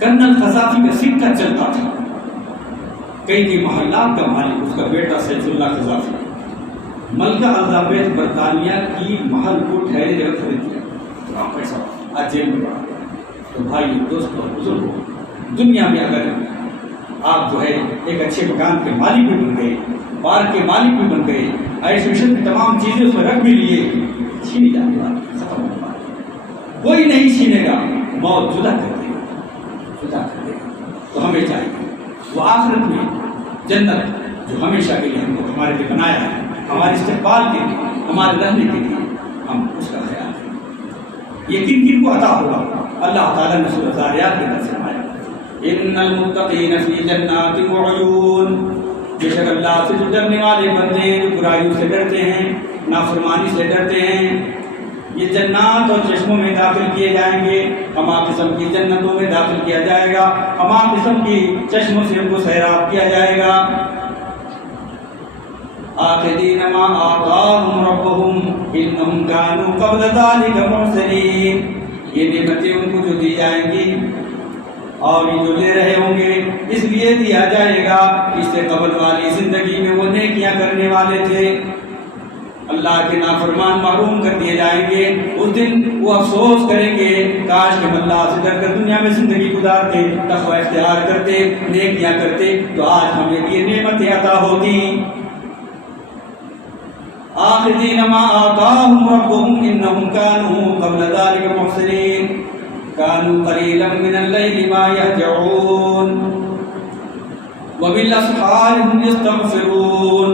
کرنل قذافی کا سکہ چلتا تھا، کئی محلات کا مالک اس کا بیٹا سیف اللہ قذافی، ملکہ الزابیتھ برطانیہ کی محل کو ٹھہرے جگہ خرید لیا، تو پیسہ آج جیل میں پڑا۔ تو بھائی دوست اور بزرگ، دنیا میں اگر آپ جو ہے ایک اچھے مکان کے مالک بھی بن گئے، پارک کے مالک بھی بن گئے، ایسوشن کی تمام چیزیں اس میں رکھ بھی لیے، چھینی جانے والی ختم ہونے والی، کوئی نہیں چھینے گا، موت جدا کر دے گا، جدا کر دے گا۔ تو ہمیں چاہیے وہ آخرت میں جنت جو ہمیشہ کے لیے ہم کو ہمارے لیے بنایا ہے، ہمارے استقبال کے لیے، ہمارے رہنے کے لیے، ہم اس کا خیال کریں۔ یہ کن کن کو عطا ہوگا؟ اللہ تعالیٰ نے سورۃ الذاریات کے اندر فرمایا ان المتقین فی جنات وعیون، بے شک اللہ سے جو ڈرنے والے بندے جو برائیوں سے ڈرتے ہیں، نافرمانی سے ڈرتے ہیں، یہ جنات اور چشموں میں داخل کیے جائیں گے، ہما قسم کی جنتوں میں داخل کیا جائے گا، ہما قسم کی چشموں سے ان کو سیراب کیا جائے گا۔ آخذین ما آتاہم ربہم انہم کانوا قبل ذلک محسنین، یہ نعمتیں ان کو جو دی جائیں گی اور یہ جو لے رہے ہوں گے اس لیے دیا جائے گا اس سے قبل والی زندگی میں وہ نیکیاں کرنے والے تھے، اللہ کے نافرمان محروم کر دیے جائیں گے۔ اس دن وہ افسوس کریں گے کاش کہ ہم اللہ سے ڈر کر دنیا میں زندگی گزارتے، تقوی اختیار کرتے، نیکیاں کرتے تو آج ہمیں یہ نعمتیں عطا ہوتی۔ آخذین ما آتاہم ربہم انہم کانوا قبل ذلک محسنین کانوا قلیلا من اللیل ما یہجعون وبالاسحار هم یستغفرون۔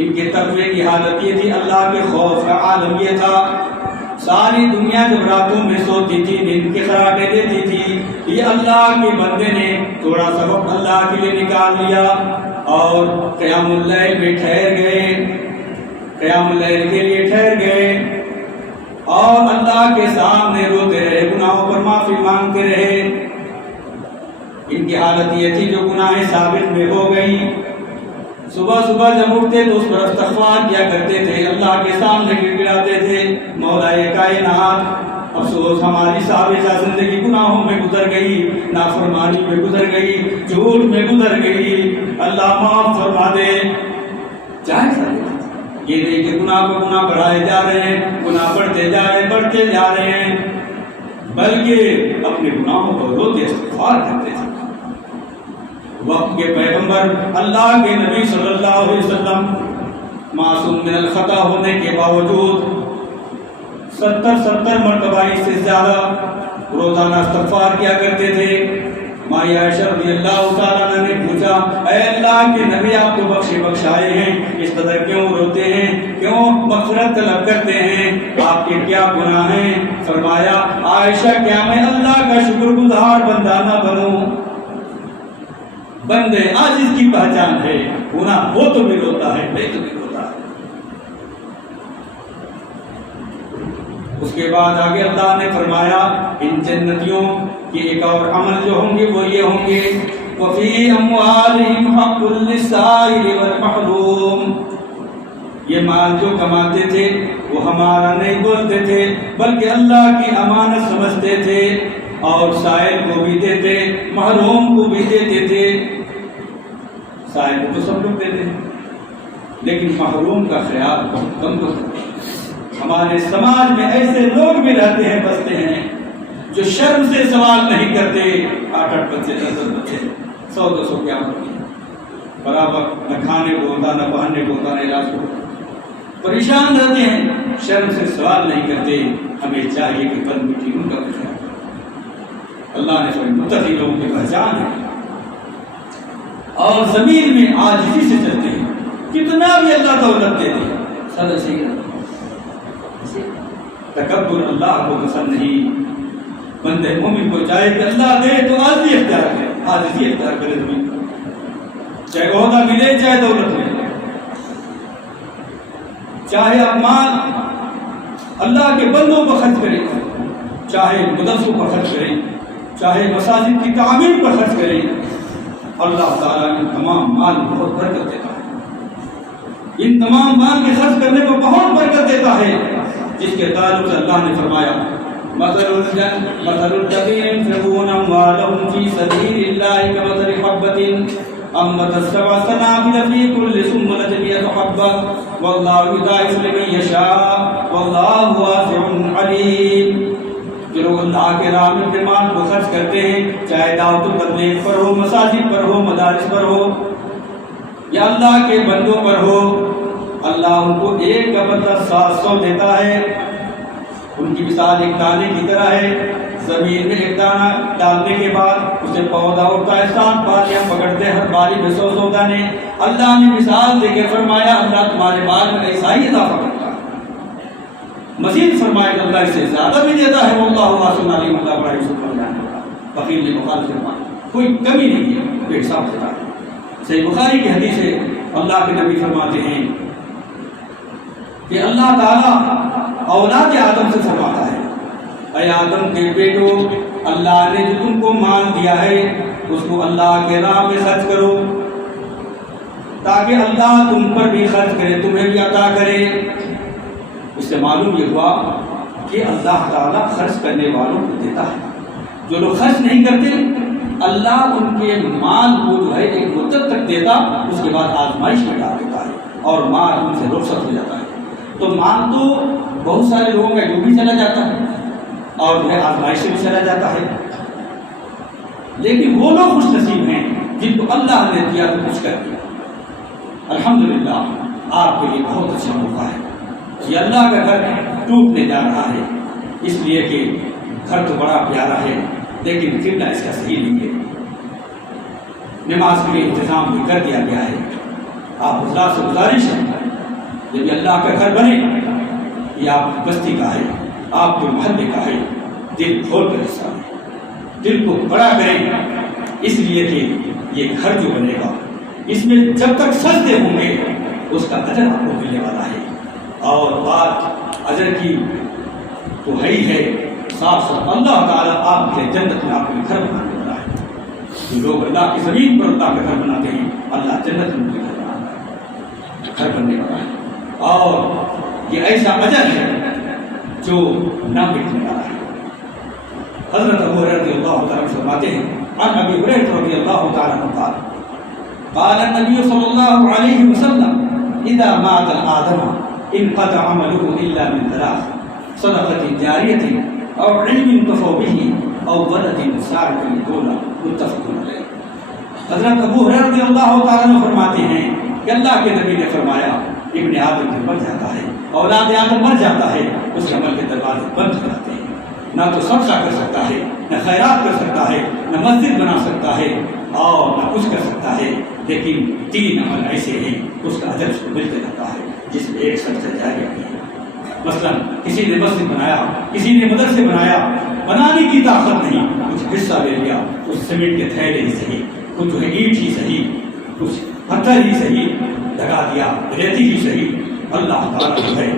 ان کے تقوی کی حالت یہ تھی، اللہ کے خوف کا عالم یہ تھا، ساری دنیا جب راتوں میں سوتی تھی، دن کی خراٹیں دیتی تھی، یہ اللہ کے بندے نے تھوڑا سا وقت اللہ کے لیے نکال لیا اور قیام اللیل میں ٹھہر گئے، قیام اللیل کے لیے ٹھہر گئے اور اللہ کے سامنے روتے رہے، گناہوں پر معافی مانگتے رہے۔ ان کی حالت یہ تھی جو گناہیں ثابت میں ہو گئی، صبح صبح جب اٹھتے تو اس پر استغفار کیا کرتے تھے، اللہ کے سامنے گر گراتے تھے، مولا کائنات افسوس ہماری سابقہ زندگی گناہوں میں گزر گئی، نافرمانی میں گزر گئی، جھوٹ میں گزر گئی، اللہ معاف فرما دے۔ جائز یہ نہیں کہ گناہ کو گناہ بڑھائے جا رہے ہیں، گناہ بڑھتے جا رہے ہیں، بڑھتے جا رہے ہیں، بلکہ اپنے گناہوں کو روتے استغفار کرتے تھے۔ وقت کے پیغمبر اللہ کے نبی صلی اللہ علیہ وسلم معصوم من الخطا ہونے کے باوجود 70 مرتبہ اس سے زیادہ روزانہ استغفار کیا کرتے تھے۔ ماں عائشہ رضی اللہ تعالیٰ عنہ نے پوچھا، اے اللہ کے نبی آپ تو بخشائے ہیں، اس قدر کیوں روتے ہیں، کیوں مغفرت طلب کرتے ہیں، آپ کے کیا گناہ ہیں؟ فرمایا، عائشہ کیا میں اللہ کا شکر گزار بندہ نہ بنوں؟ بندے آج اس کی پہچان ہے، گناہ وہ تو بھی روتا ہے، میں تو بھی روتا ہے۔ اس کے بعد آگے اللہ نے فرمایا ان جنتیوں کے ایک اور عمل جو ہوں گے وہ یہ ہوں گے، وَفِي أَمْوَالِهِمْ حَقٌّ لِلسَّائِلِ وَالْمَحْرُومِ، یہ مال جو کماتے تھے وہ ہمارا نہیں بولتے تھے بلکہ اللہ کی امانت سمجھتے تھے اور سائل کو بھی دیتے، محروم کو بھی دیتے تھے۔ سائل کو تو سب لوگ دیتے ہیں لیکن محروم کا خیال بہت کم ہوتا ہے۔ ہمارے سماج میں ایسے لوگ بھی رہتے ہیں، بستے ہیں جو شرم سے سوال نہیں کرتے، 8 بچے 10 بچے 100-200 کیا ہوتی ہے، برابر نہ کھانے کو ہوتا، نہ پہننے کو ہوتا، نہ علاج کو ہوتا، پریشان رہتے ہیں، شرم سے سوال نہیں کرتے۔ ہمیں چاہیے کہ قلب میٹھی ان کا خیال، اللہ نے فرمایا متقی لوگوں کی پہچان ہے اور زمین میں عاجزی سے چلتے ہیں، کتنا بھی اللہ دولت دے دے سدا صحیح تکبر اللہ کو پسند نہیں۔ بندے مومن کو چاہے کہ اللہ دے تو عاجزی اختیار کرے، عاجزی اختیار کرے زمین پر، چاہے عہدہ ملے چاہے دولت ملے، چاہے اپمان اللہ کے بندوں پر خرچ کرے، چاہے مدرسوں پر خرچ کرے، چاہے مساجد کی تعمیر پر خرچ کرے، اللہ تعالیٰ ان تمام مال میں بہت برکت دیتا ہے، ان تمام مال کے خرچ کرنے کو بہت برکت دیتا ہے، جس کے تعلق سے اللہ نے فرمایا مثل الذين ينفقون أموالهم في سبيل الله كمثل حبة أنبتت 7 سنابل في كل سنبلة 100 حبة والله يضاعف لمن يشاء والله واسع عليم۔ جو لوگ اللہ کے راہ میں اپنے مال کو خرچ کرتے ہیں، چاہے دعوت و تبلیغ پر ہو، مساجد پر ہو، مدارس پر ہو یا اللہ کے بندوں پر ہو، اللہ ان کو 1 کا بدلہ 700 دیتا ہے۔ ان کی مثال ایک دانے کی طرح ہے، زمین میں ایک دانہ ڈالنے کے بعد اسے پودا ہوتا ہے، 7 بالیاں پکڑتے ہیں، ہر بالی میں 100 دانے۔ اللہ نے مثال دے کے فرمایا اللہ تمہارے مال میں ایسا ہی اضافہ کرتا ہے، مزید فرمائے کہ اللہ اس سے زیادہ بھی دیتا ہے، واللہ واسع علیم، اللہ بڑا یوسف بن جانے والا، بخیل نے مخالف فرمایا کوئی کمی نہیں ہے، بے حساب سے ہے۔ صحیح بخاری کی حدیث ہے، اللہ کے نبی فرماتے ہیں کہ اللہ تعالیٰ اولاد آدم سے فرماتا ہے، اے آدم کے بیٹو، اللہ نے جو تم کو مال دیا ہے اس کو اللہ کے راہ میں خرچ کرو تاکہ اللہ تم پر بھی خرچ کرے، تمہیں بھی عطا کرے۔ اس سے معلوم یہ ہوا کہ اللہ تعالیٰ خرچ کرنے والوں کو دیتا ہے، جو لوگ خرچ نہیں کرتے اللہ ان کے مال کو جو ہے ایک مدت تک دیتا، اس کے بعد آزمائش میں ڈال دیتا ہے اور مال ان سے رخصت ہو جاتا ہے۔ تو مال تو بہت سارے لوگوں کا جو بھی چلا جاتا ہے اور جو ہے آزمائش سے بھی چلا جاتا ہے، لیکن وہ لوگ خوش نصیب ہیں جن کو اللہ نے دیا تو کچھ کر دیا۔ الحمدللہ آپ کے لیے بہت اچھا موقع ہے۔ یہ اللہ کا گھر ٹوٹنے جا رہا ہے، اس لیے کہ گھر تو بڑا پیارا ہے لیکن قبلہ اس کا صحیح نہیں ہے۔ نماز کے لیے انتظام بھی کر دیا گیا ہے۔ آپ حضرات سے گزارش ہے جب یہ اللہ کا گھر بنے، یہ آپ کی بستی کا ہے، آپ کے محلے کا ہے، دل کھول کر حصہ لیں، دل کو بڑا کریں، اس لیے کہ یہ گھر جو بنے گا اس میں جب تک سجدے ہوں گے اس کا اجر آپ کو ملنے والا ہے۔ اور بات اجر کی تو ہے ہی ہے، ساتھ ساتھ اللہ تعالیٰ آپ کے جنت میں آپ کے گھر بنانے والا ہے۔ جو لوگ اللہ کی زمین پر اللہ کا گھر بناتے ہیں، اللہ جنت میں ان کے گھر بناتا ہے، گھر بننے والا ہے، اور یہ ایسا اجر ہے جو نہ مٹنے والا ہے۔ حضرت ابو ہریرہ رضی اللہ تعالیٰ عنہ فرماتے ہیں، عن ابی ہریرہ رضی اللہ تعالیٰ عنہ قال قال النبي صلى الله عليه وسلم اذا مات آدم انقطع عمله الا من ثلاث: صدقة جارية او علم ينتفع به او ولد صالح يدعو متفق علیہ۔ حضرت ابو ہریرہ رضی اللہ تعالیٰ عنہ فرماتے ہیں کہ اللہ کے نبی نے فرمایا ابن آدم مر جاتا ہے، اولاد آدم مر جاتا ہے، اس کے عمل کے دروازے بند ہو جاتے ہیں، نہ تو صدقہ کر سکتا ہے، نہ خیرات کر سکتا ہے، نہ مسجد بنا سکتا ہے اور نہ کچھ کر سکتا ہے، لیکن تین عمل ایسے ہیں اس کا اجر اس کو ملتے رہتا ہے، جس میں ایک صدقہ جاریہ بھی ہے۔ مثلا کسی نے مسجد بنایا، کسی نے مدرسے بنایا، بنانے کی طاقت نہیں، کچھ حصہ لے لیا، کچھ سیمنٹ کے تھیلے ہی صحیح، کچھ جو ہے اینٹ ہی صحیح، کچھ پتھر ہی صحیح لگا دیا، ریتی ہی صحیح، اللہ تعالیٰ جو ہے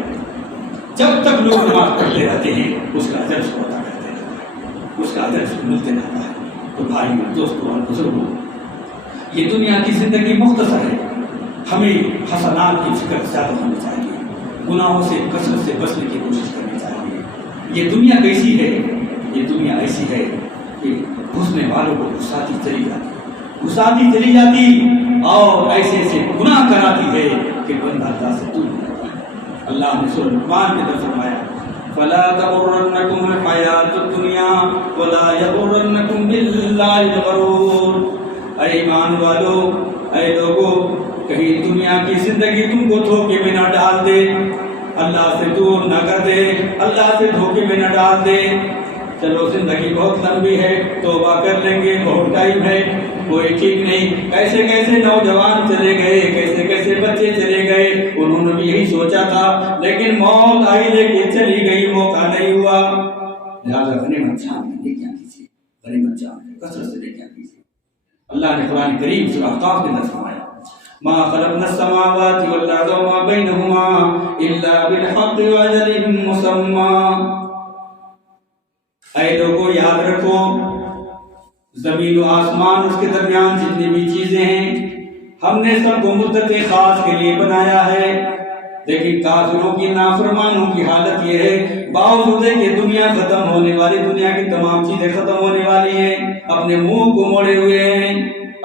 جب تک لوگ نماز پڑھتے رہتے ہیں اس کا اجر اس کو عطا کرتے رہتا ہے، اس کا اجر اس کو ملتے رہتا ہے۔ تو بھائیو، دوستو اور بزرگوں، یہ دنیا کی زندگی مختصر ہے، ہمیں حسنات کی فکر زیادہ ہونی چاہیے، گناہوں سے کثرت سے بچنے کی کوشش کرنی چاہیے۔ یہ دنیا کیسی ہے؟ یہ دنیا ایسی ہے کہ گھسنے والوں کو گھساتی چلی جاتی اور ایسے ایسے گناہ کراتی ہے کہ بندہ اللہ سے دور ہو جاتا ہے۔ اللہ نے سورۃ لقمان کے اندر فرمایا فَلَا تَغُرَّنَّكُمُ الْحَيَاةُ الدُّنْيَا وَلَا يَغُرَّنَّكُمْ بِاللَّهِ الْغَرُورُ۔ اے ایمان والو، اے لوگو، کہیں دنیا کی زندگی تم کو دھوکے میں نہ ڈال دے، اللہ سے دور نہ کر دے، اللہ سے دھوکے میں نہ ڈال دے۔ چلو زندگی بہت لمبی ہے، توبہ کر لیں گے، بہت ٹائم ہے، کوئی ٹھیک نہیں، کیسے کیسے نوجوان چلے گئے، کیسے کیسے بچے چلے گئے، انہوں نے بھی یہی سوچا تھا، لیکن موت آئی لے کے چلی گئی، موقع نہیں ہوا۔ لہٰذا غنیمت جان میں لے کیا کیجیے، غنیمت جان میں کثرت سے لے کیا کیجیے۔ اللہ نے قرآن کریم سورۃ احقاف کے اندر فرمایا ما خلقنا السماوات والارض وما بينهما الا بالحق واجل مسمى۔ اے لوگوں، یاد رکھو، زمین و آسمان اس کے درمیان جتنی بھی چیزیں ہیں ہم نے سب کو مدت خاص کے لیے بنایا ہے، لیکن کافروں کی نافرمانوں کی حالت یہ ہے، باوجود ہے کہ دنیا ختم ہونے والی، دنیا کی تمام چیزیں ختم ہونے والی ہیں، اپنے منہ کو موڑے ہوئے ہیں،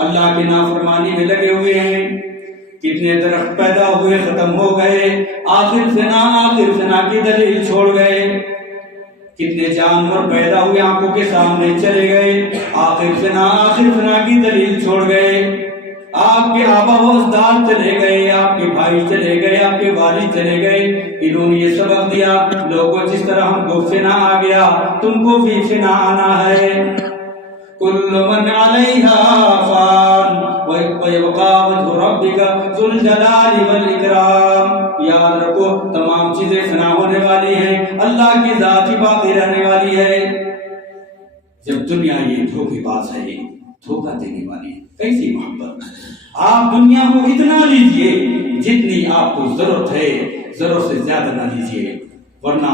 اللہ کی نافرمانی میں لگے ہوئے ہیں۔ کتنے درخت پیدا ہوئے، ختم ہو گئے، آخر فنا کی دلیل چھوڑ گئے۔ کتنے جانور پیدا ہوئے، آنکھوں کے سامنے چلے گئے، آخر فنا کی دلیل چھوڑ گئے۔ آپ کے آبا و اجداد چلے گئے، آپ کے بھائی چلے گئے، آپ کے والد چلے گئے، انہوں نے یہ سبق دیا، لوگوں جس طرح ہم کو فنا آ گیا تم کو بھی فنا آنا ہے۔ کل من علیہا فان ویبقى وجہ ربک ذو الجلال والاکرام۔ یاد رکھو، تمام چیزیں فنا ہونے والی ہیں، اللہ کی ذات ہی باقی رہنے والی ہے۔ جب دنیا یہ دھوکے باز ہے، دھوکہ دینے والی ہے، کیسی محبت! آپ دنیا کو اتنا لیجئے جتنی آپ کو ضرورت ہے، ضرورت سے زیادہ نہ لیجئے، ورنہ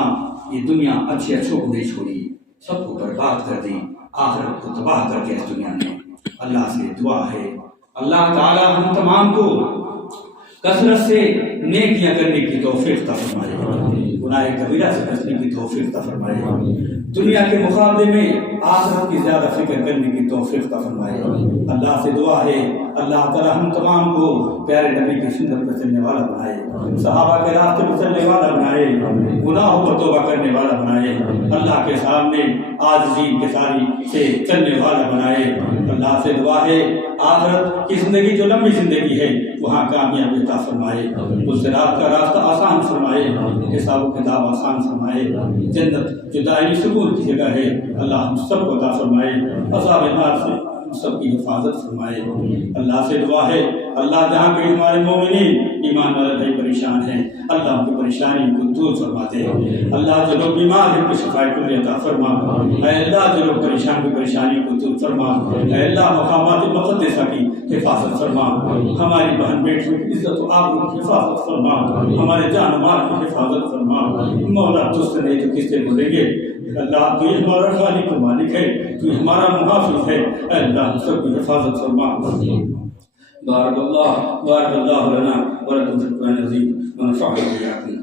یہ دنیا اچھے اچھوں کو نہیں چھوڑی، سب کو برباد کر دی، آخرت کو تباہ کر کے اس دنیا نے۔ اللہ سے دعا ہے اللہ تعالی ہم تمام کو کثرت سے نیکیاں کرنے کی توفیق عطا فرمائے، گناہ کبیرہ سے بچنے کی توفیق عطا فرمائے، دنیا کے مقابلے میں آخرت کی زیادہ فکر کرنے کی توفیق عطا فرمائے۔ اللہ سے دعا ہے اللہ تعالی ہم تمام کو پیارے نبی کی سنت پر چلنے والا بنائے، صحابہ کے راستے پر چلنے والا بنائے، گناہوں پر توبہ کرنے والا بنائے، اللہ کے سامنے عاجزی انکساری سے چلنے والا بنائے۔ اللہ سے دعا ہے آخرت کی زندگی جو لمبی زندگی ہے وہاں کامیابی عطا فرمائے، اس رات کا راستہ آسان فرمائے، حساب و کتاب آسان فرمائے، جنت جو دائمی سکون کی جگہ ہے اللہ ہم سب کو عطا فرمائے، عذاب نار سے ہم سب کی حفاظت فرمائے۔ اللہ سے دعا ہے اللہ جہاں کے ہمارے مومنین ایمان والے بھائی پریشان ہیں اللہ ان کی پریشانی کو دور فرما دے، اللہ جو لوگ بیمار ہیں ان کو شفا کلی عطا فرما، اے اللہ جو لوگ پریشان کی پریشانی کو دور فرما، اے اللہ مقامات مقدسہ کی حفاظت فرما، ہماری بہن بیٹیوں کی عزت و آبرو کی حفاظت فرما، ہمارے جان و مال کی حفاظت فرما، مولا تجھ سے نہیں تو کس سے بولیں گے، اللہ تو یہ ہمارا خالق و مالک ہے، تو یہ ہمارا محافظ ہے، اے اللہ ہم سب کی حفاظت فرما۔ بارک اللہ لنا ولکم فی القرآن العظیم ونفعنا بآیاتہ۔